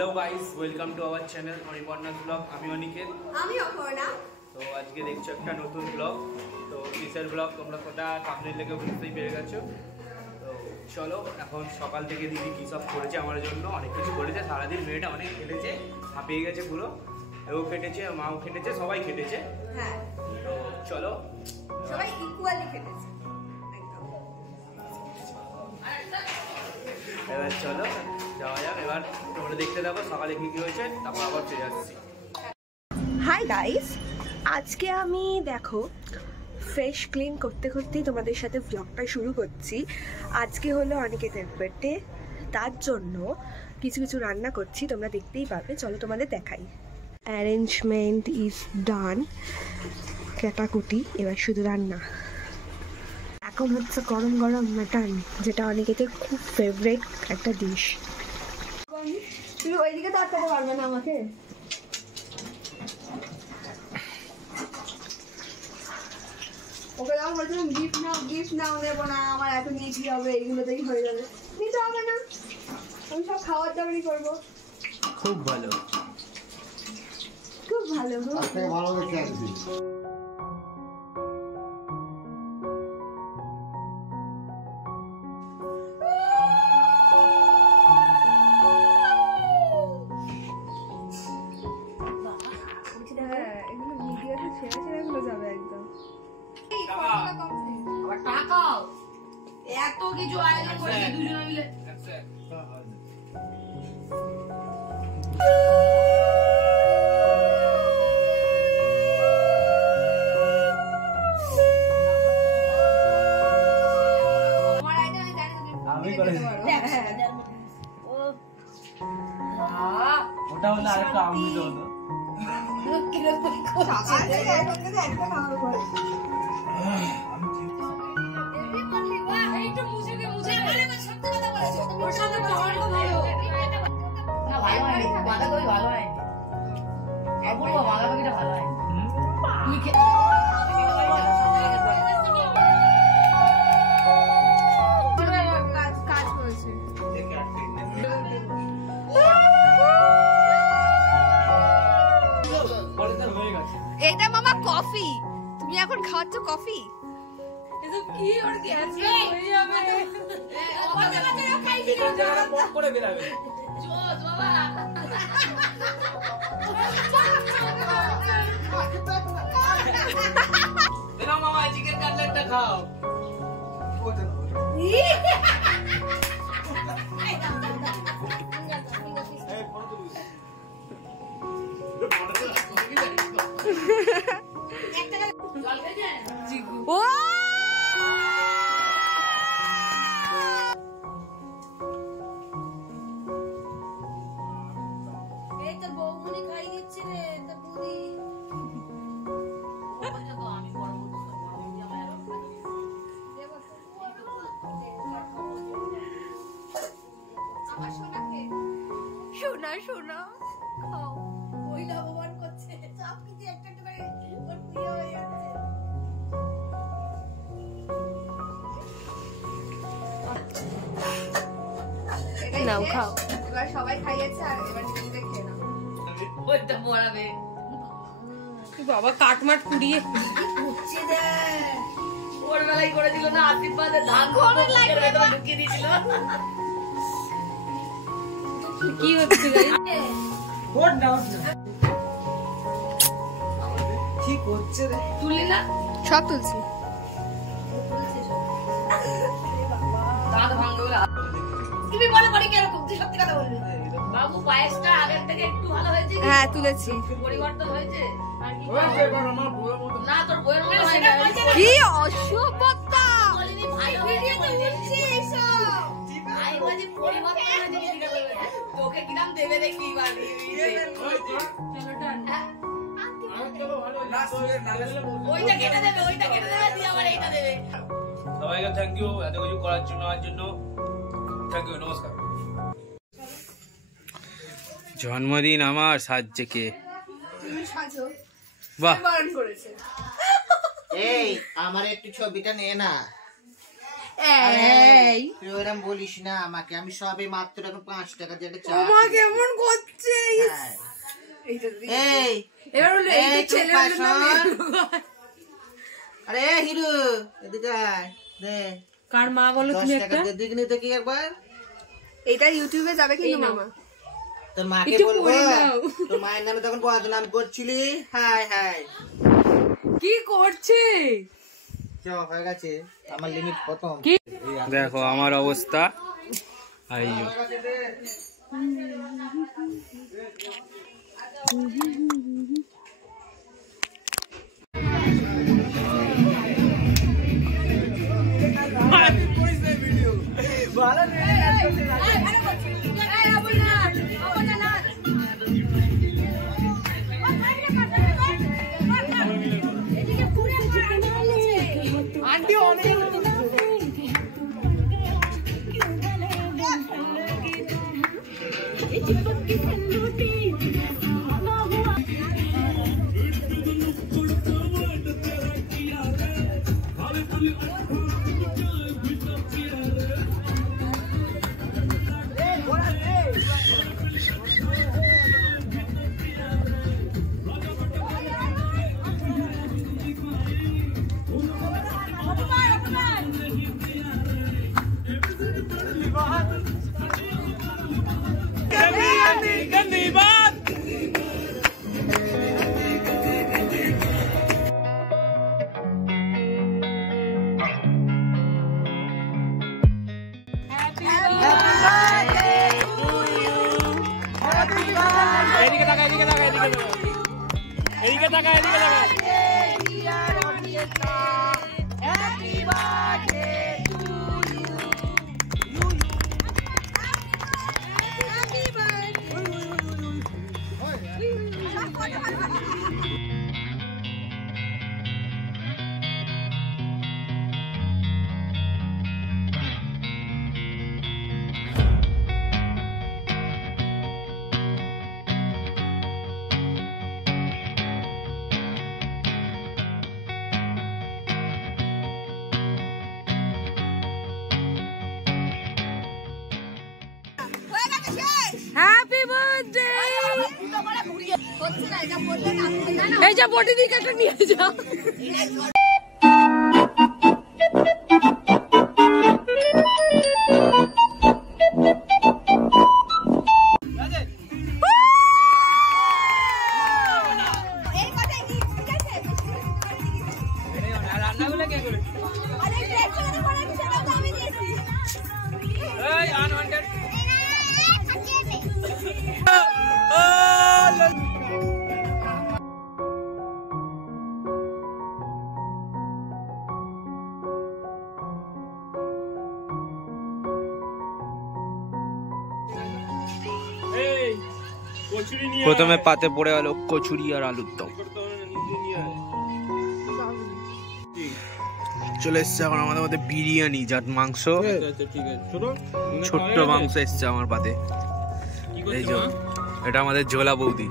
Hello guys, welcome to our channel Anirban blog. আমি অনিকেত, আমি অপর্ণা। তো আজকে দেখছো একটা নতুন ব্লগ। তো কিসের ব্লগ তোমরা সেটা থাম্বনেল দেখে বুঝতেই পেরে গেছো। তো চলো, এখন সকাল থেকে দিদি কী সব করেছে আমার জন্য, অনেক কিছু করেছে। সারাদিন মেয়েটা অনেক খেটেছে, হাঁপিয়ে গেছে পুরো। এও খেটেছে, মাও খেটেছে, সবাই খেটেছে। হ্যাঁ, তো চলো, সবাই ইকুয়ালি খেটেছে একদম। এবার চলো যাওয়া যাক। এবার তোমরা দেখতে থাকো সকালে কী কী হয়েছে, তারপর আবার ফিরে আসছি। হাই গাইস, আজকে আমি দেখো ফ্রেশ ক্লিন করতে করতেই তোমাদের সাথে ব্লগটা শুরু করছি। আজকে হলো অনিকেতের বার্থডে, তার জন্য কিছু কিছু রান্না করছি, তোমরা দেখতেই পাবে। চলো তোমাদের দেখাই। অ্যারেঞ্জমেন্ট ইজ ডান, কাটাকুটি, এবার শুধু রান্না। এখন হচ্ছে গরম গরম মাটন, যেটা অনিকেতের খুব ফেভারিট একটা ডিশ। তুমি ওইদিকে তো আটকাতে পারবে না আমাকে। ওকে যখন বলছিলাম গিফট নাও নেবো না, আমার এত নিয়ে কি হবে, এইগুলোতেই হয়ে যাবে। নিতে হবে না, আমি সব খাওয়ার দাবারই করবো। খুব ভালো, খুব ভালো। ভালো দেখে আসবি। এগুলো ভিডিওতে ছেড়ে ছেড়ে যাবে একদম। টাকাও এত কিছু আয়োজন করেছে দুজনে মিলে। ওটা হলো আরেকটা আমৃত হলো। এটা মামা কফি, তুমি এখন খাচ্ছ কফি? কি ওর কি আছে হয়ে যাবে বাচ্চা খাইছি না পট করে বেরাবে জোজ বাবা। দাও মামা, চিকেন কাটলেটটা খাও। ও এই তো বৌমনি খাই দিচ্ছে রে তো বুড়ি। আমি বড় বুড়ি আমার আমার সোনাকে সোনা সোনা খাও। ওই লাভবান করছে সব কিছু একটা একটা করে ওর প্রিয় হয়ে যাচ্ছে। নাও খাও। এবার সবাই খাইয়েছে, আর এবার নিজে খেয়ে নাও। ওইটা পড়াবে বাবা কাটমাট পুড়িয়ে হচ্ছে দে ওর বেলায় করে দিল না আশীর্বাদে ধান করে ভেতরে ঢুকিয়ে দিয়েছিল। কি হচ্ছে ওঠ না, ওঠ না। কি করছে রে? তুলি না সব তুলছি। দাঁত ভাঙবে বলে তুমি বলে বলি কেন তুই সত্যি কথা বলবি। বাবু পায়েসটা আগের থেকে একটু ভালো হয়েছে কি? হ্যাঁ তুলেছি। পরিবর্তন হয়েছে আর কি হয়েছে, এবার আমার বউয়ের মতো। না তোর বইয়ের মতো হয় না। কি অসভ্যতা! বলিনি ভাই ভিডিও তো বলছি এইসব ভাই বলি পরিবর্তন হয়েছে কি জিজ্ঞাসা করবে তোকে কিরাম দেবে দেখি বাড়ি চলো টান ওইটা কেটে দেবে দিয়ে আমার এইটা দেবে। সবাইকে থ্যাংক ইউ এত কিছু করার জন্য, থ্যাংক ইউ, নমস্কার। জন্মদিন আমার, সাজছে কে? তুমি সাজো। বাহ, বারণ করেছে। এই আমার একটু ছবিটা নে না। এই তুই ওরকম বলিস না আমাকে, আমি সবে মাত্র এখন 5 টাকা দিয়ে একটা চা মা কেমন করছে খাই। এইটা দিয়ে- এই এবার বলে এই এই ছেলে চুপ হলো না কর। মেয়ে। আরে হিরু এদিকে আয়, দে কার মা বলো 10 তুমি টাকা একটা দিয়ে দিগনি দেখি একবার। এটা ইউটিউবে যাবে কিন্তু মামা তোর মাকে একটু বলবো পরে নাও। তোর মায়ের নামে তখন বদনাম করছিলি। হাই হাই কি করছে? চ হয়ে গেছে, আমার লিমিট খতম। দেখো আমার অবস্থা। এই যে। এদিকে তাকা, এদিকে তাকা, এদিকে তাকা। এদিকে তাকা, এদিকে তাকা। Happy birthday. এই যা বটি দিকে একটা নিয়ে যা। রান্নাগুলো কে করে? এই আনওয়ান্টেড। প্রথমে পাতে পড়ে গেল কচুরি আর আলুর দম। চলে এসছে এখন আমাদের মধ্যে বিরিয়ানি, যার মাংস ছোট্ট মাংস এসছে আমার পাতে। এই যে এটা আমাদের ঝোলা বৌদি।